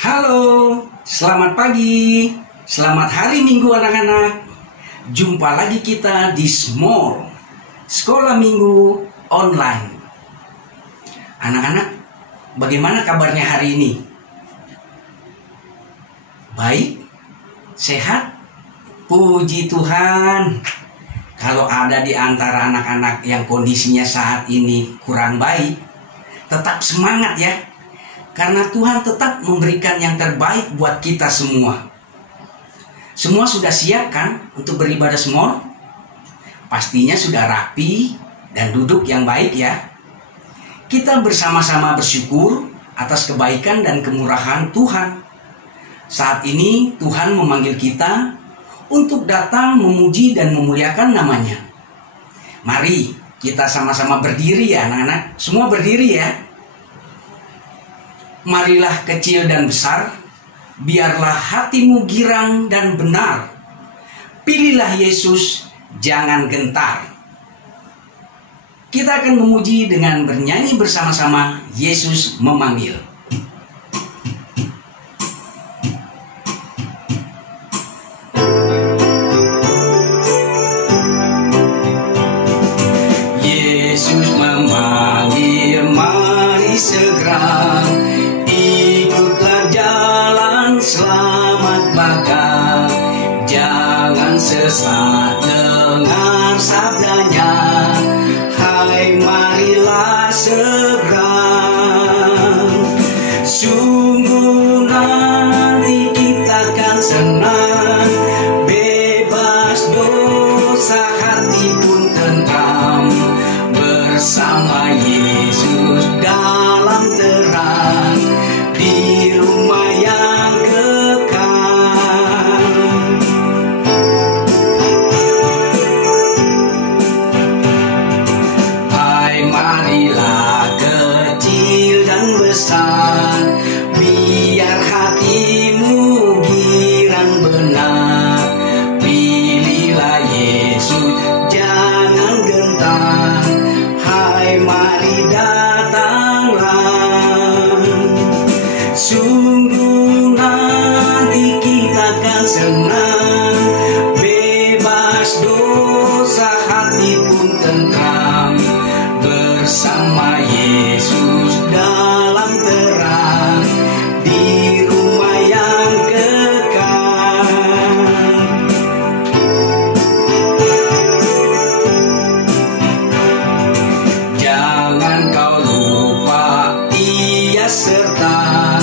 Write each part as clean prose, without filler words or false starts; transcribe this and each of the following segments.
Halo, selamat pagi, selamat hari Minggu anak-anak. Jumpa lagi kita di Small Sekolah Minggu Online. Anak-anak, bagaimana kabarnya hari ini? Baik? Sehat? Puji Tuhan. Kalau ada di antara anak-anak yang kondisinya saat ini kurang baik, tetap semangat ya. Karena Tuhan tetap memberikan yang terbaik buat kita semua. Semua sudah siap kan untuk beribadah small? Pastinya sudah rapi dan duduk yang baik ya. Kita bersama-sama bersyukur atas kebaikan dan kemurahan Tuhan. Saat ini Tuhan memanggil kita untuk datang memuji dan memuliakan namanya. Mari kita sama-sama berdiri ya anak-anak. Semua berdiri ya. Marilah kecil dan besar, biarlah hatimu girang dan benar. Pilihlah Yesus, jangan gentar. Kita akan memuji dengan bernyanyi bersama-sama, Yesus memanggil. Yesus memanggil, mari segera. Selamat bakal, jangan sesat dengar sabdanya. Hai marilah segera. Sungguh nanti kita akan senang, bebas dosa hati pun tentram. Bersama Yesus dalam terang, di rumah yang kekal. Hai marilah kecil dan besar, biar hatimu girang benar. Pilihlah Yesus, jangan gentar. Hai mari datanglah. Sungguh nanti kita akan senang, bebas dosa hati pun tentram. Bersama Yesus dalam terang, di rumah yang kekal. Jangan kau lupa Ia serta,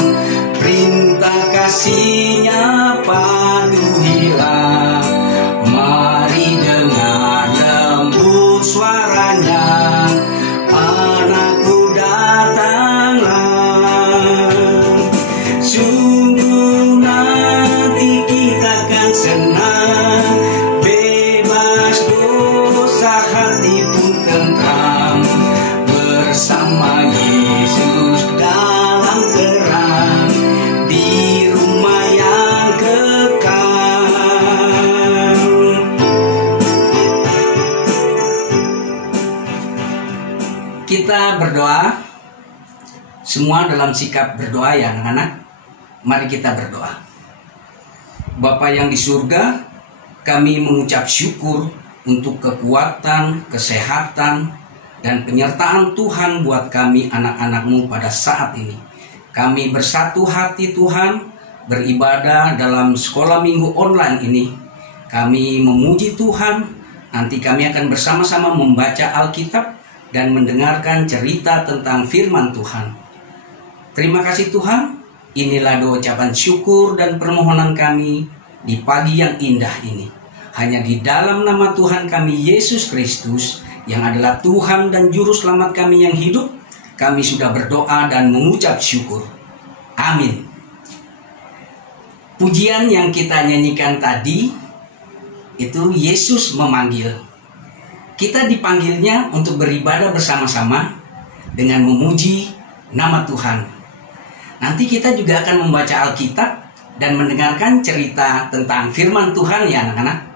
perintah kasih-Nya patuhilah. Mari dengar lembut suaranya, anakku datanglah. Sungguh nanti kita akan senang, bebas dosa hati pun tentram. Bersama Yesus dalam terang, di rumah yang kekal. Kita berdoa, semua dalam sikap berdoa ya anak-anak. Mari kita berdoa. Bapa yang di surga, kami mengucap syukur untuk kekuatan, kesehatan, dan penyertaan Tuhan buat kami anak-anak-Mu pada saat ini. Kami bersatu hati Tuhan, beribadah dalam sekolah minggu online ini. Kami memuji Tuhan, nanti kami akan bersama-sama membaca Alkitab dan mendengarkan cerita tentang firman Tuhan. Terima kasih Tuhan, inilah doa ucapan syukur dan permohonan kami di pagi yang indah ini. Hanya di dalam nama Tuhan kami Yesus Kristus, yang adalah Tuhan dan Juru Selamat kami yang hidup, kami sudah berdoa dan mengucap syukur. Amin. Pujian yang kita nyanyikan tadi, itu Yesus memanggil. Kita dipanggilnya untuk beribadah bersama-sama dengan memuji nama Tuhan. Nanti kita juga akan membaca Alkitab dan mendengarkan cerita tentang firman Tuhan ya anak-anak.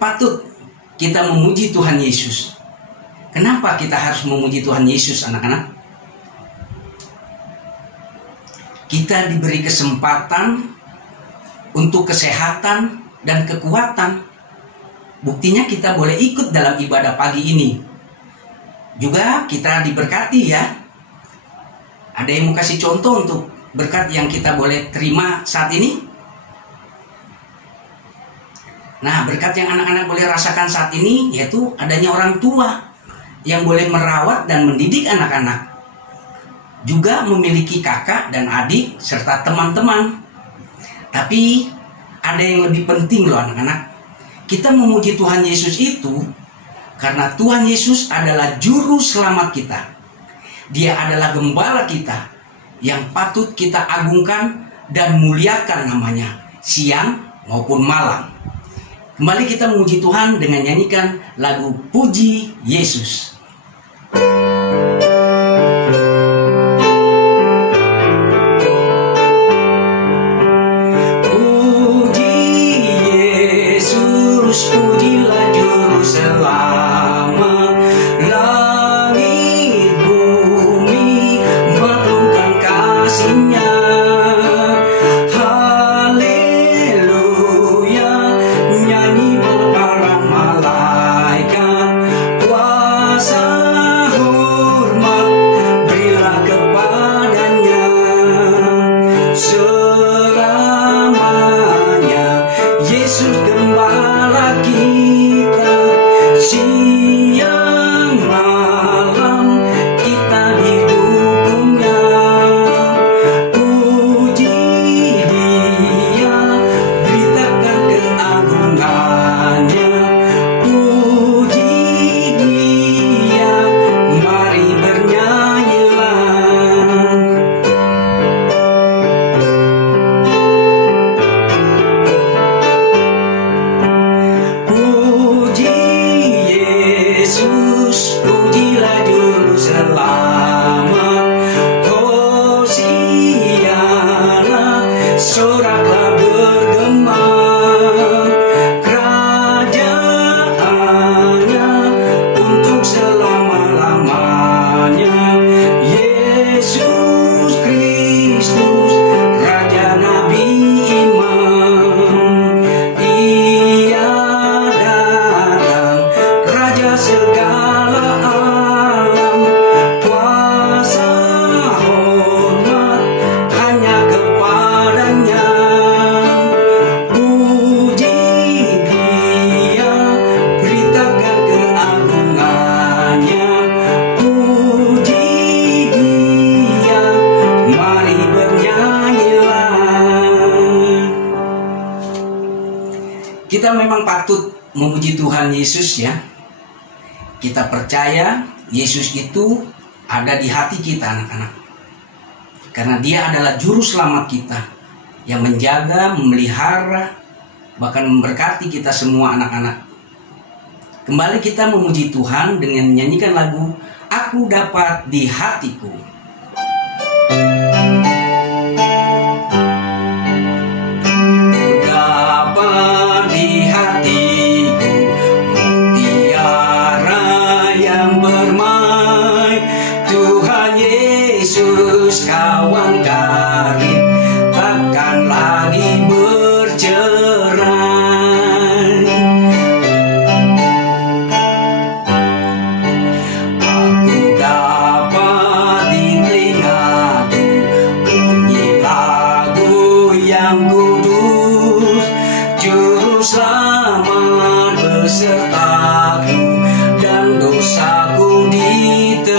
Patut kita memuji Tuhan Yesus. Kenapa kita harus memuji Tuhan Yesus anak-anak? Kita diberi kesempatan untuk kesehatan dan kekuatan. Buktinya kita boleh ikut dalam ibadah pagi ini. Juga kita diberkati ya. Ada yang mau kasih contoh untuk berkat yang kita boleh terima saat ini? Nah, berkat yang anak-anak boleh rasakan saat ini yaitu adanya orang tua yang boleh merawat dan mendidik anak-anak. Juga memiliki kakak dan adik serta teman-teman. Tapi ada yang lebih penting loh anak-anak. Kita memuji Tuhan Yesus itu karena Tuhan Yesus adalah juru selamat kita. Dia adalah gembala kita yang patut kita agungkan dan muliakan namanya siang maupun malam. Kembali kita memuji Tuhan dengan nyanyikan lagu Puji Yesus. Pujilah Juru Selamat, langit bumi maklumkan kasih-Nya. Haleluya, nyanyi para malaikat, kuasa hormat berilah kepadanya selamanya. Yesus gembala kita, siang malam kita didukungnya. Puji Dia, beritakan keagungannya. Puji Dia, mari bernyanyilah. Yesus, pujilah Juru Selamat, hosiana, soraklah bergema. Kerajaannya untuk selama-lamanya. Yesus Kristus, Raja Nabi Imam, Ia datang, Raja segala alam, kuasa hormat hanya kepadanya. Puji Dia, beritakan keagungannya. Puji Dia, mari bernyanyilah. Kita memang patut memuji Tuhan Yesus ya. Kita percaya Yesus itu ada di hati kita anak-anak. Karena Dia adalah juru selamat kita yang menjaga, memelihara, bahkan memberkati kita semua anak-anak. Kembali kita memuji Tuhan dengan menyanyikan lagu Aku Dapat di Hatiku. Dapat di hatiku mutiara yang bermain. Tuhan Yesus kawan karib, takkan lagi bercerai. Aku dapat di telingaku bunyi lagu yang kudus, Juru Selamat besertaku dan dosaku ditebus.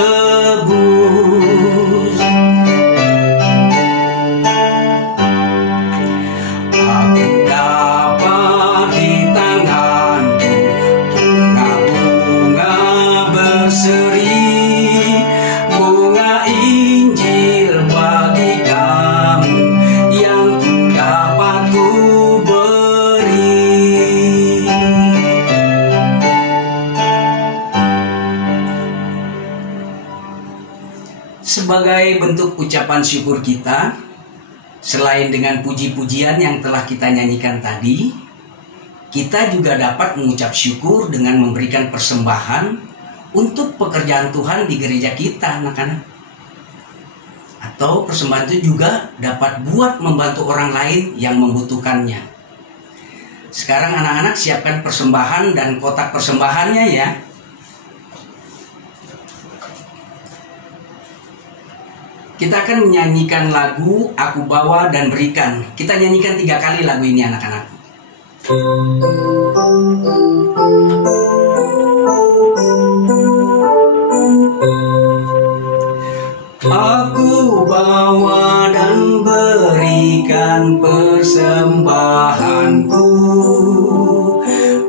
Aku dapat di tanganku bunga-bunga berseri, bunga Injil bagi kamu yang ku dapat ku beri. Sebagai bentuk ucapan syukur kita, selain dengan puji-pujian yang telah kita nyanyikan tadi, kita juga dapat mengucap syukur dengan memberikan persembahan untuk pekerjaan Tuhan di gereja kita, anak-anak. atau persembahan itu juga dapat buat membantu orang lain yang membutuhkannya. Sekarang anak-anak siapkan persembahan dan kotak persembahannya ya. Kita akan menyanyikan lagu Aku Bawa dan Berikan. Kita nyanyikan 3 kali lagu ini anak-anak. Aku bawa dan berikan persembahanku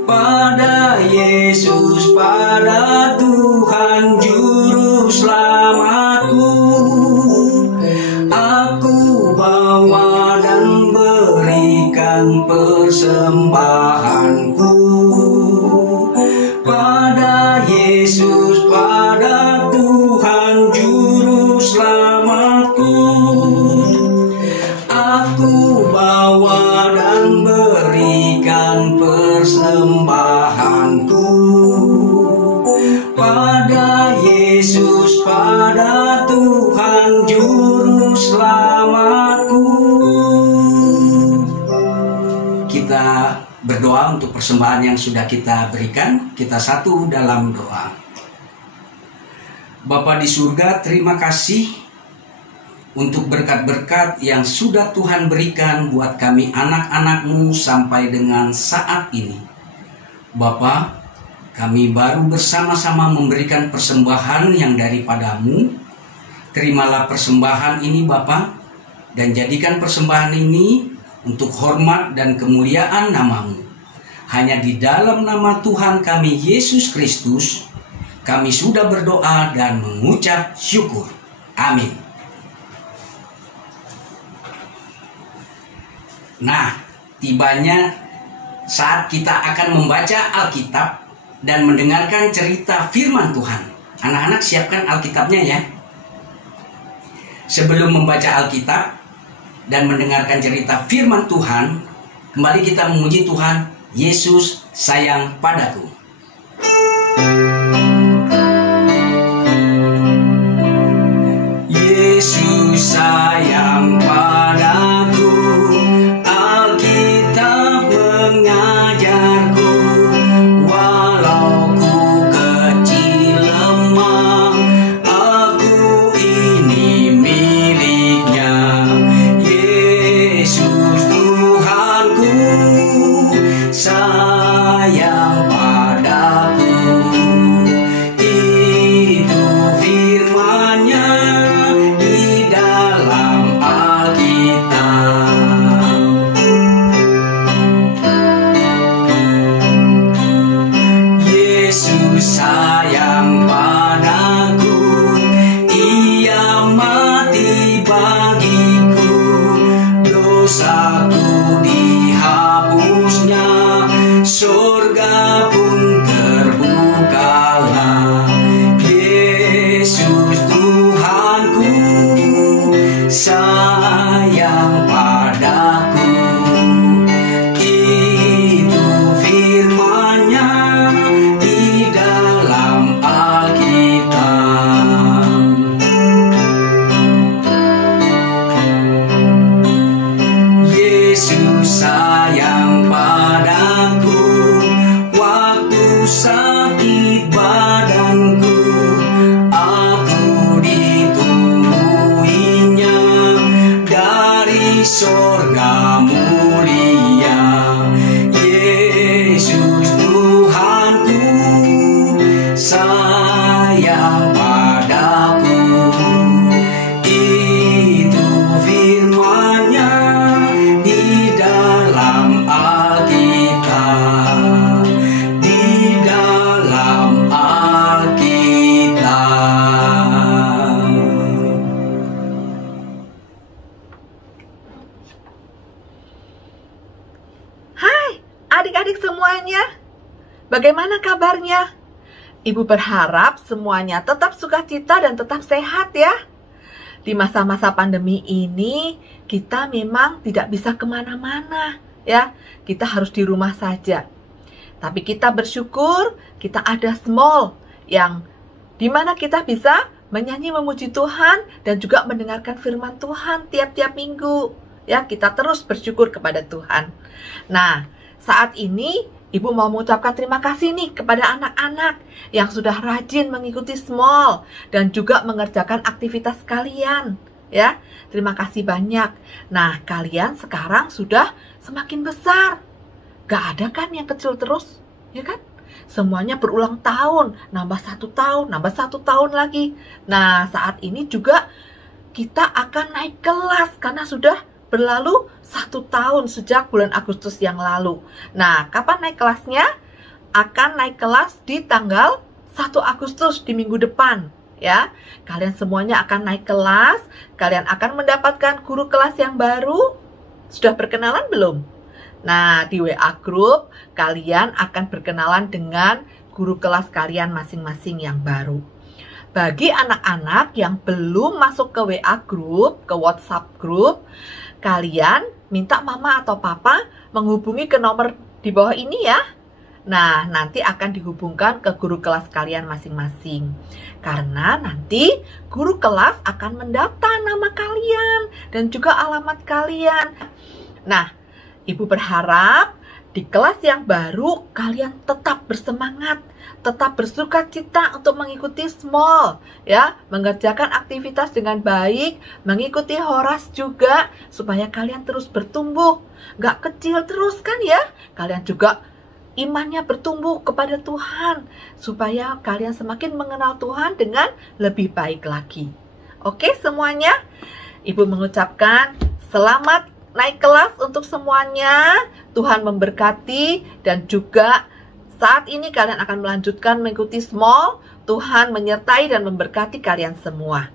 pada Yesus, pada Tuhan Juru Selamatku. Aku bawa dan berikan persembahanku pada Yesus, pada Tuhan Juru Selamatku. Aku bawa dan berikan persembahanku pada Yesus, pada Tuhan Juru Selamatku. Kita berdoa untuk persembahan yang sudah kita berikan. Kita satu dalam doa. Bapa di surga, terima kasih untuk berkat-berkat yang sudah Tuhan berikan buat kami anak-anak-Mu sampai dengan saat ini. Bapa, kami baru bersama-sama memberikan persembahan yang daripada-Mu. Terimalah persembahan ini Bapa, dan jadikan persembahan ini untuk hormat dan kemuliaan nama-Mu. Hanya di dalam nama Tuhan kami Yesus Kristus, kami sudah berdoa dan mengucap syukur. Amin. Nah, tibanya saat kita akan membaca Alkitab dan mendengarkan cerita firman Tuhan. Anak-anak siapkan Alkitabnya ya. Sebelum membaca Alkitab dan mendengarkan cerita firman Tuhan, kembali kita memuji Tuhan. Yesus sayang padaku. Yesus sayang padaku, Alkitab mengajarku, walau ku kecil lemah, aku ini miliknya. Yesus Tuhanku sayang padaku. Itu firman-Nya di dalam Alkitab. Yesus sayang padaku, Ia mati bagiku, dosaku dihapusnya, surga pun terbukalah. Yesus Tuhanku sayang padaku. Itu firman-Nya di dalam Alkitab. Yesus sayang padaku, waktu sakit badanku, aku ditungguinya dari sorga mulia. Yesus Tuhanku sayang padaku. Itu firman-Nya di dalam Alkitab, di dalam Alkitab. Hai adik-adik semuanya, bagaimana kabarnya? Ibu berharap semuanya tetap sukacita dan tetap sehat ya. Di masa-masa pandemi ini, kita memang tidak bisa kemana-mana ya. Kita harus di rumah saja. Tapi kita bersyukur kita ada Small yang dimana kita bisa menyanyi memuji Tuhan, dan juga mendengarkan firman Tuhan tiap-tiap minggu. Ya, kita terus bersyukur kepada Tuhan. Nah, saat ini Ibu mau mengucapkan terima kasih nih kepada anak-anak yang sudah rajin mengikuti small dan juga mengerjakan aktivitas kalian. Ya, terima kasih banyak. Nah, kalian sekarang sudah semakin besar. Gak ada kan yang kecil terus, ya kan? Semuanya berulang tahun, nambah 1 tahun, nambah 1 tahun lagi. Nah, saat ini juga kita akan naik kelas karena sudah berlalu 1 tahun sejak bulan Agustus yang lalu. Nah, kapan naik kelasnya? Akan naik kelas di tanggal 1 Agustus di minggu depan. Ya, kalian semuanya akan naik kelas. Kalian akan mendapatkan guru kelas yang baru. Sudah berkenalan belum? Nah, di WA Group kalian akan berkenalan dengan guru kelas kalian masing-masing yang baru. Bagi anak-anak yang belum masuk ke WA Group, ke WhatsApp Group, kalian minta mama atau papa menghubungi ke nomor di bawah ini ya. Nah, nanti akan dihubungkan ke guru kelas kalian masing-masing. Karena nanti guru kelas akan mendata nama kalian dan juga alamat kalian. Nah, Ibu berharap di kelas yang baru kalian tetap bersemangat, tetap bersuka cita untuk mengikuti small, ya, mengerjakan aktivitas dengan baik, mengikuti horas juga, supaya kalian terus bertumbuh, gak kecil terus kan ya, kalian juga imannya bertumbuh kepada Tuhan, supaya kalian semakin mengenal Tuhan dengan lebih baik lagi. Oke semuanya, Ibu mengucapkan selamat naik kelas untuk semuanya. Tuhan memberkati, dan juga saat ini kalian akan melanjutkan mengikuti small. Tuhan menyertai dan memberkati kalian semua.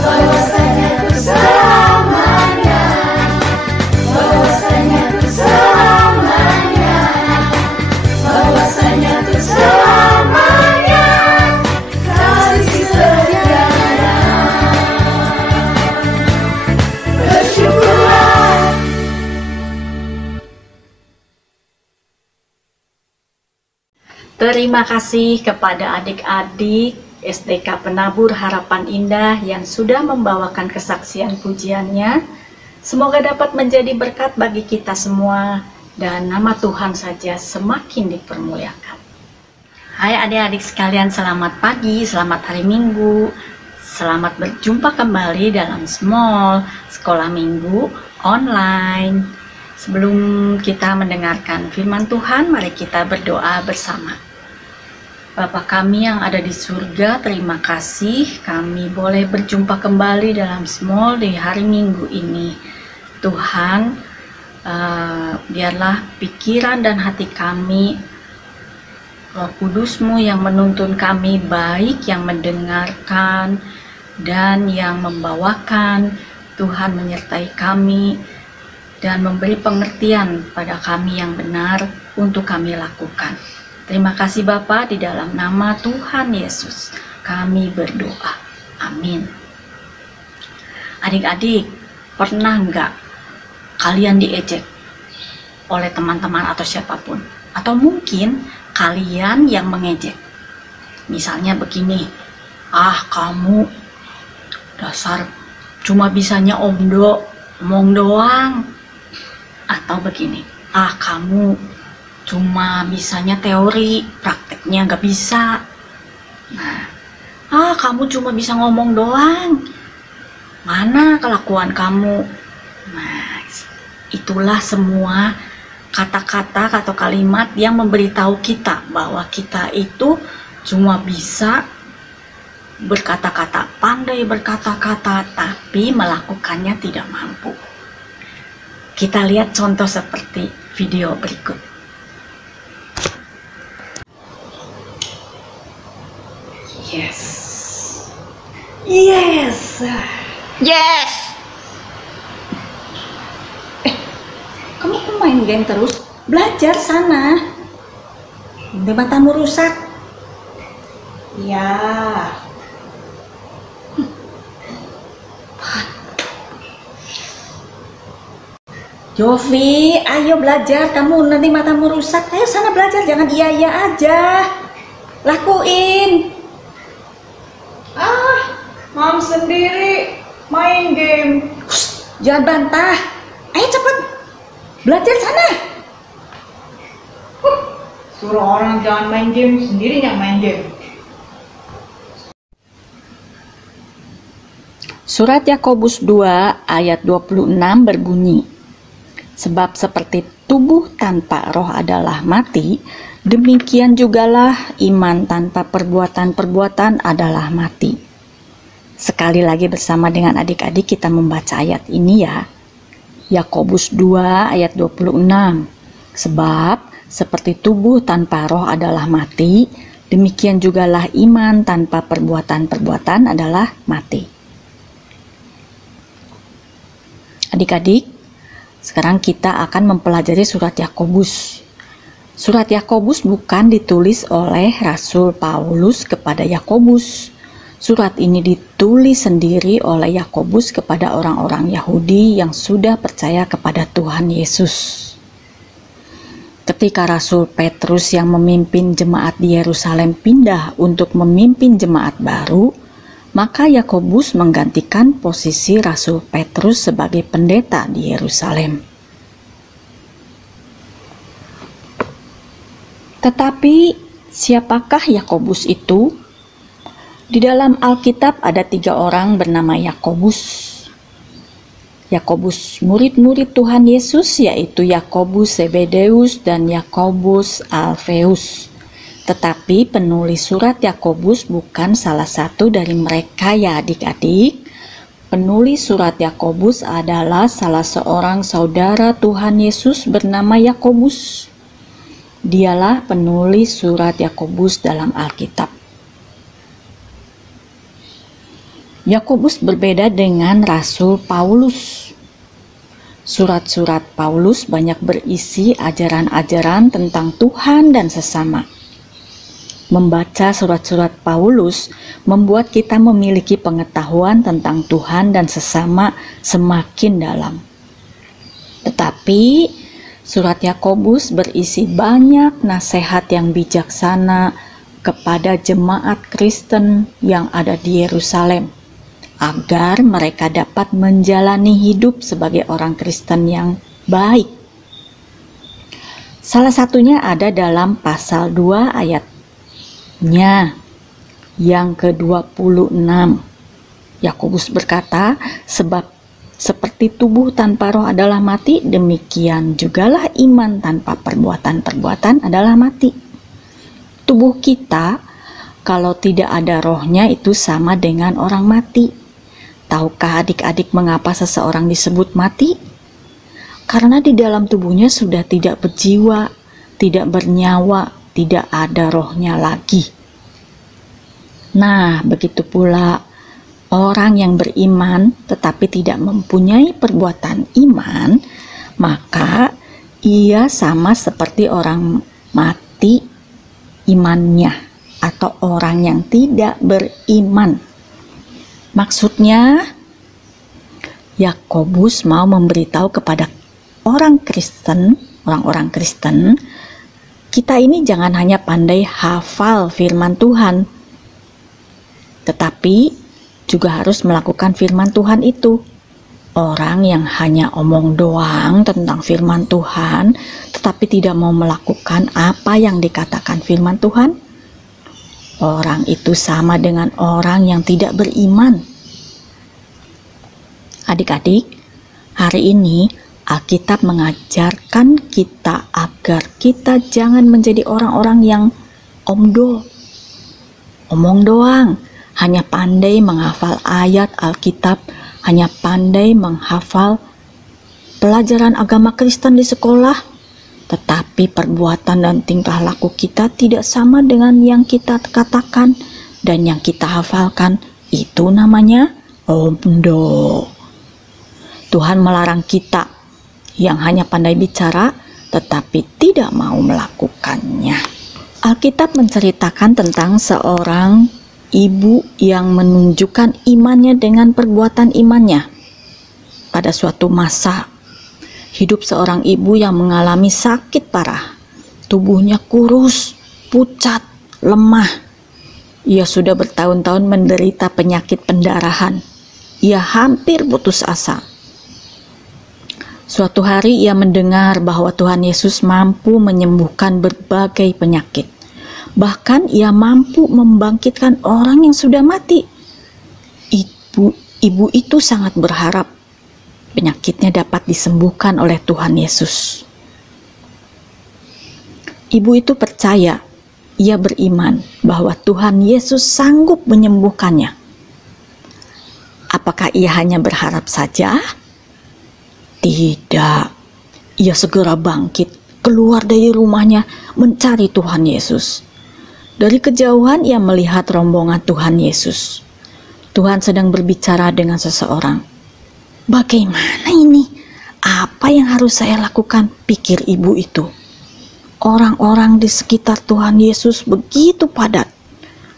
Bahwasanya Terima kasih kepada adik-adik SDK Penabur Harapan Indah yang sudah membawakan kesaksian pujiannya. Semoga dapat menjadi berkat bagi kita semua dan nama Tuhan saja semakin dipermuliakan. Hai adik-adik sekalian, selamat pagi, selamat hari Minggu. Selamat berjumpa kembali dalam Small Sekolah Minggu Online. Sebelum kita mendengarkan firman Tuhan, mari kita berdoa bersama. Bapa kami yang ada di surga, terima kasih kami boleh berjumpa kembali dalam Small di hari Minggu ini. Tuhan, biarlah pikiran dan hati kami, Roh Kudus-Mu yang menuntun kami, baik yang mendengarkan dan yang membawakan. Tuhan menyertai kami dan memberi pengertian pada kami yang benar untuk kami lakukan. Terima kasih Bapa, di dalam nama Tuhan Yesus kami berdoa. Amin. Adik-adik, pernah nggak kalian diejek oleh teman-teman atau siapapun? Atau mungkin kalian yang mengejek. Misalnya begini, kamu dasar cuma bisanya omong doang. Atau begini, kamu cuma bisanya teori, prakteknya nggak bisa. Nah, kamu cuma bisa ngomong doang, mana kelakuan kamu? Nah, itulah semua kata-kata atau kalimat yang memberitahu kita bahwa kita itu cuma bisa berkata-kata, pandai berkata-kata, tapi melakukannya tidak mampu. Kita lihat contoh seperti video berikut. Yes. Kamu kok main game terus? Belajar sana. Nanti matamu rusak. Ya. Jovi, ayo belajar, kamu nanti matamu rusak. Ayo sana belajar, jangan iya-iya aja. Lakuin. Mam sendiri main game. Jangan bantah. Ayo cepet belajar sana. Suruh orang jangan main game, sendiri yang main game. Surat Yakobus 2 ayat 26 berbunyi, sebab seperti tubuh tanpa roh adalah mati, demikian jugalah iman tanpa perbuatan-perbuatan adalah mati. Sekali lagi bersama dengan adik-adik kita membaca ayat ini ya. Yakobus 2 ayat 26. Sebab seperti tubuh tanpa roh adalah mati, demikian jugalah iman tanpa perbuatan-perbuatan adalah mati. Adik-adik, sekarang kita akan mempelajari surat Yakobus. Surat Yakobus bukan ditulis oleh Rasul Paulus kepada Yakobus. Surat ini ditulis sendiri oleh Yakobus kepada orang-orang Yahudi yang sudah percaya kepada Tuhan Yesus. Ketika Rasul Petrus yang memimpin jemaat di Yerusalem pindah untuk memimpin jemaat baru, maka Yakobus menggantikan posisi Rasul Petrus sebagai pendeta di Yerusalem. Tetapi siapakah Yakobus itu? Di dalam Alkitab ada 3 orang bernama Yakobus. Yakobus murid-murid Tuhan Yesus, yaitu Yakobus Zebedeus dan Yakobus Alfeus. Tetapi penulis surat Yakobus bukan salah satu dari mereka ya adik-adik. Penulis surat Yakobus adalah salah seorang saudara Tuhan Yesus bernama Yakobus. Dialah penulis surat Yakobus dalam Alkitab. Yakobus berbeda dengan Rasul Paulus. Surat-surat Paulus banyak berisi ajaran-ajaran tentang Tuhan dan sesama. Membaca surat-surat Paulus membuat kita memiliki pengetahuan tentang Tuhan dan sesama semakin dalam. Tetapi Surat Yakobus berisi banyak nasihat yang bijaksana kepada jemaat Kristen yang ada di Yerusalem, agar mereka dapat menjalani hidup sebagai orang Kristen yang baik. Salah satunya ada dalam pasal 2 ayatnya yang ke-26. Yakobus berkata, sebab seperti tubuh tanpa roh adalah mati, demikian jugalah iman tanpa perbuatan-perbuatan adalah mati. Tubuh kita kalau tidak ada rohnya itu sama dengan orang mati. Tahukah adik-adik mengapa seseorang disebut mati? Karena di dalam tubuhnya sudah tidak berjiwa, tidak bernyawa, tidak ada rohnya lagi. Nah, begitu pula orang yang beriman tetapi tidak mempunyai perbuatan iman, maka ia sama seperti orang mati imannya, atau orang yang tidak beriman. Maksudnya, Yakobus mau memberitahu kepada orang Kristen, orang-orang Kristen, kita ini jangan hanya pandai hafal firman Tuhan, tetapi juga harus melakukan firman Tuhan itu. Orang yang hanya omong doang tentang firman Tuhan, tetapi tidak mau melakukan apa yang dikatakan firman Tuhan, orang itu sama dengan orang yang tidak beriman. Adik-adik, hari ini Alkitab mengajarkan kita agar kita jangan menjadi orang-orang yang omdo, omong doang, hanya pandai menghafal ayat Alkitab, hanya pandai menghafal pelajaran agama Kristen di sekolah, tetapi perbuatan dan tingkah laku kita tidak sama dengan yang kita katakan dan yang kita hafalkan. Itu namanya omdo. Tuhan melarang kita yang hanya pandai bicara tetapi tidak mau melakukannya. Alkitab menceritakan tentang seorang ibu yang menunjukkan imannya dengan perbuatan imannya. Pada suatu masa hidup seorang ibu yang mengalami sakit parah. Tubuhnya kurus, pucat, lemah. Ia sudah bertahun-tahun menderita penyakit pendarahan. Ia hampir putus asa. Suatu hari ia mendengar bahwa Tuhan Yesus mampu menyembuhkan berbagai penyakit. Bahkan ia mampu membangkitkan orang yang sudah mati. Ibu itu sangat berharap penyakitnya dapat disembuhkan oleh Tuhan Yesus. Ibu itu percaya, ia beriman bahwa Tuhan Yesus sanggup menyembuhkannya. Apakah ia hanya berharap saja? Tidak. Ia segera bangkit, keluar dari rumahnya mencari Tuhan Yesus. Dari kejauhan ia melihat rombongan Tuhan Yesus. Tuhan sedang berbicara dengan seseorang. Bagaimana ini? Apa yang harus saya lakukan? Pikir ibu itu. Orang-orang di sekitar Tuhan Yesus begitu padat,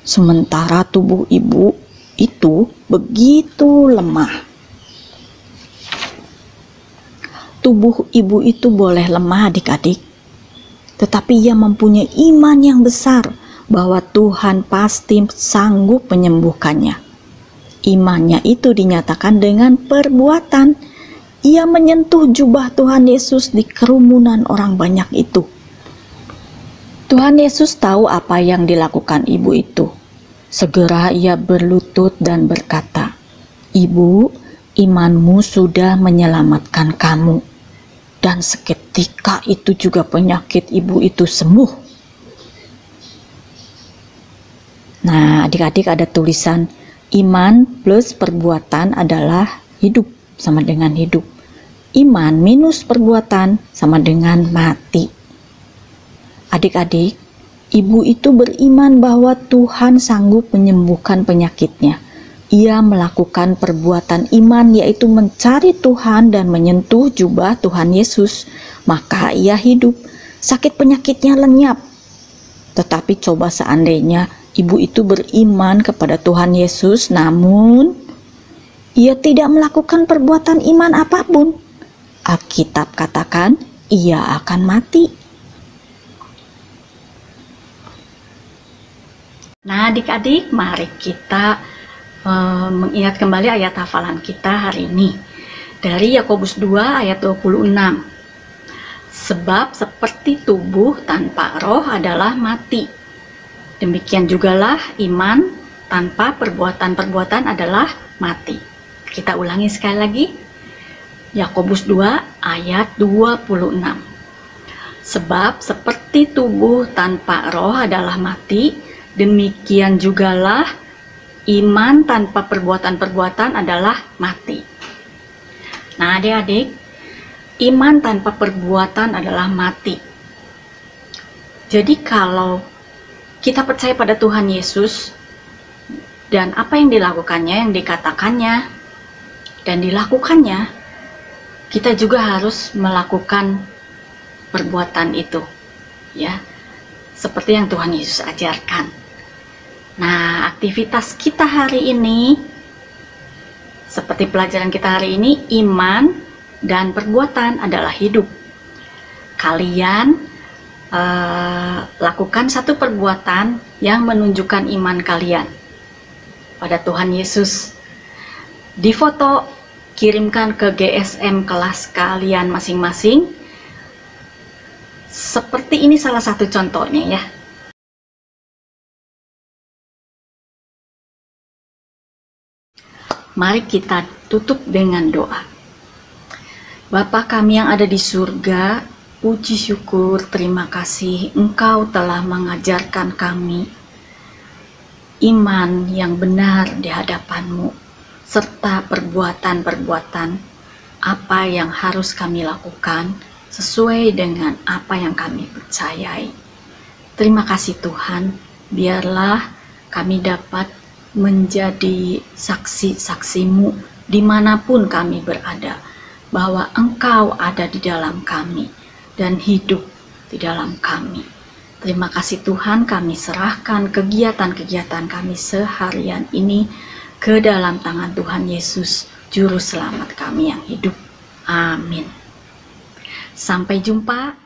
sementara tubuh ibu itu begitu lemah. Tubuh ibu itu boleh lemah adik-adik, tetapi ia mempunyai iman yang besar bahwa Tuhan pasti sanggup menyembuhkannya. Imannya itu dinyatakan dengan perbuatan. Ia menyentuh jubah Tuhan Yesus di kerumunan orang banyak itu. Tuhan Yesus tahu apa yang dilakukan ibu itu. Segera ia berlutut dan berkata, "Ibu, imanmu sudah menyelamatkan kamu." Dan seketika itu juga penyakit ibu itu sembuh. Nah, adik-adik, ada tulisan iman plus perbuatan adalah hidup, sama dengan hidup. Iman minus perbuatan sama dengan mati. Adik-adik, ibu itu beriman bahwa Tuhan sanggup menyembuhkan penyakitnya. Ia melakukan perbuatan iman, yaitu mencari Tuhan dan menyentuh jubah Tuhan Yesus. Maka ia hidup, sakit penyakitnya lenyap. Tetapi coba seandainya ibu itu beriman kepada Tuhan Yesus, namun ia tidak melakukan perbuatan iman apapun. Alkitab katakan ia akan mati. Nah, adik-adik, mari kita mengingat kembali ayat hafalan kita hari ini dari Yakobus 2 ayat 26. Sebab seperti tubuh tanpa roh adalah mati, demikian jugalah iman tanpa perbuatan-perbuatan adalah mati. Kita ulangi sekali lagi, Yakobus 2 ayat 26. Sebab seperti tubuh tanpa roh adalah mati, demikian jugalah iman tanpa perbuatan-perbuatan adalah mati. Nah, adik-adik, iman tanpa perbuatan adalah mati. Jadi kalau kita percaya pada Tuhan Yesus dan apa yang dilakukannya, yang dikatakannya dan dilakukannya, kita juga harus melakukan perbuatan itu, ya, seperti yang Tuhan Yesus ajarkan. Nah, aktivitas kita hari ini, seperti pelajaran kita hari ini, iman dan perbuatan adalah hidup. Kalian lakukan satu perbuatan yang menunjukkan iman kalian pada Tuhan Yesus. Di foto, kirimkan ke GSM kelas kalian masing-masing. Seperti ini salah satu contohnya, ya. Mari kita tutup dengan doa. Bapa kami yang ada di surga, puji syukur, terima kasih Engkau telah mengajarkan kami iman yang benar di hadapan-Mu, serta perbuatan-perbuatan apa yang harus kami lakukan sesuai dengan apa yang kami percayai. Terima kasih Tuhan, biarlah kami dapat menjadi saksi-saksi-Mu dimanapun kami berada, bahwa Engkau ada di dalam kami dan hidup di dalam kami. Terima kasih Tuhan, kami serahkan kegiatan-kegiatan kami seharian ini ke dalam tangan Tuhan Yesus, Juru Selamat kami yang hidup. Amin. Sampai jumpa